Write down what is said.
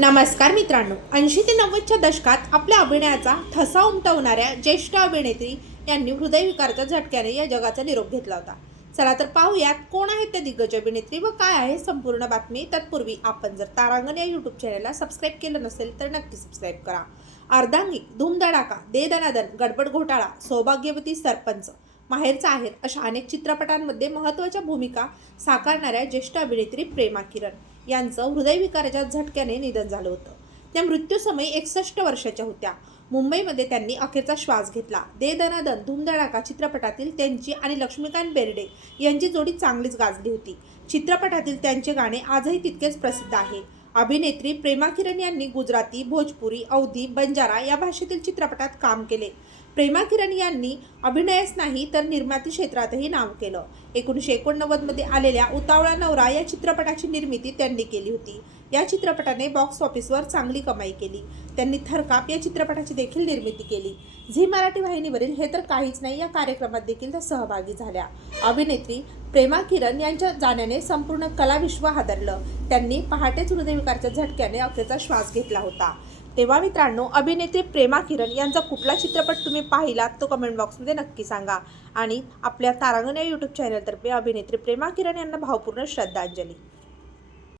नमस्कार मित्रांनो. ऐंशी ते नव्वदच्या दशकात आपल्या अभिनयाचा ठसा उमटवणाऱ्या ज्येष्ठ अभिनेत्री यांनी हृदयविकाराच्या झटक्याने या जगाचा निरोप घेतला होता. चला तर पाहूयात कोण आहेत त्या दिग्गज अभिनेत्री व काय आहे संपूर्ण बातमी. तत्पूर्वी आपण जर तारांगण या यूट्यूब चॅनलला सबस्क्राईब केलं नसेल तर नक्की सबस्क्राईब करा. अर्धांगी धूमधडाका दे दनादन गडबड घोटाळा सौभाग्यवती सरपंच माहेरचा आहेर अशा अनेक चित्रपटांमध्ये महत्त्वाच्या भूमिका साकारणाऱ्या ज्येष्ठ अभिनेत्री प्रेमा किरण यांचं हृदयविकाराच्या झटक्याने निधन झालं होतं. त्या मृत्यूसमयी एकसष्ट वर्षाच्या होत्या. मुंबईमध्ये त्यांनी अखेरचा श्वास घेतला. दे दनादन धूमधडाका चित्रपटातील त्यांची आणि लक्ष्मीकांत बेर्डे यांची जोडी चांगलीच गाजली होती. चित्रपटातील त्यांचे गाणे आजही तितकेच प्रसिद्ध आहे. अभिनेत्री प्रेमा किरण यांनी गुजराती भोजपुरी अवधी बंजारा या भाषेतील चित्रपटात काम केले. प्रेमा किरण यांनी अभिनयच नाही तर निर्माती क्षेत्रातही नाव केलं. एकोणीसशे एकोणनव्वदमध्ये आलेल्या उतावळा नवरा या चित्रपटाची निर्मिती त्यांनी केली होती. या चित्रपटाने बॉक्स ऑफिसवर चांगली कमाई केली. त्यांनी थरकाप या चित्रपटाची देखील निर्मिती केली. झी मराठी वाहिनीवरील हे तर काहीच नाही या कार्यक्रमात देखील त्या सहभागी झाल्या. अभिनेत्री प्रेमा किरण यांच्या जाण्याने संपूर्ण कलाविश्व हादरलं. त्यांनी पहाटेच हृदयविकारच्या झटक्याने अखेरचा श्वास घेतला होता. तेव्हा मित्रांनो अभिनेत्री प्रेमा किरण यांचा कुठला चित्रपट तुम्ही पाहिलात तो कमेंट बॉक्समध्ये नक्की सांगा. आणि आपल्या तारांगण या यूट्यूब चॅनलतर्फे अभिनेत्री प्रेमा किरण यांना भावपूर्ण श्रद्धांजली.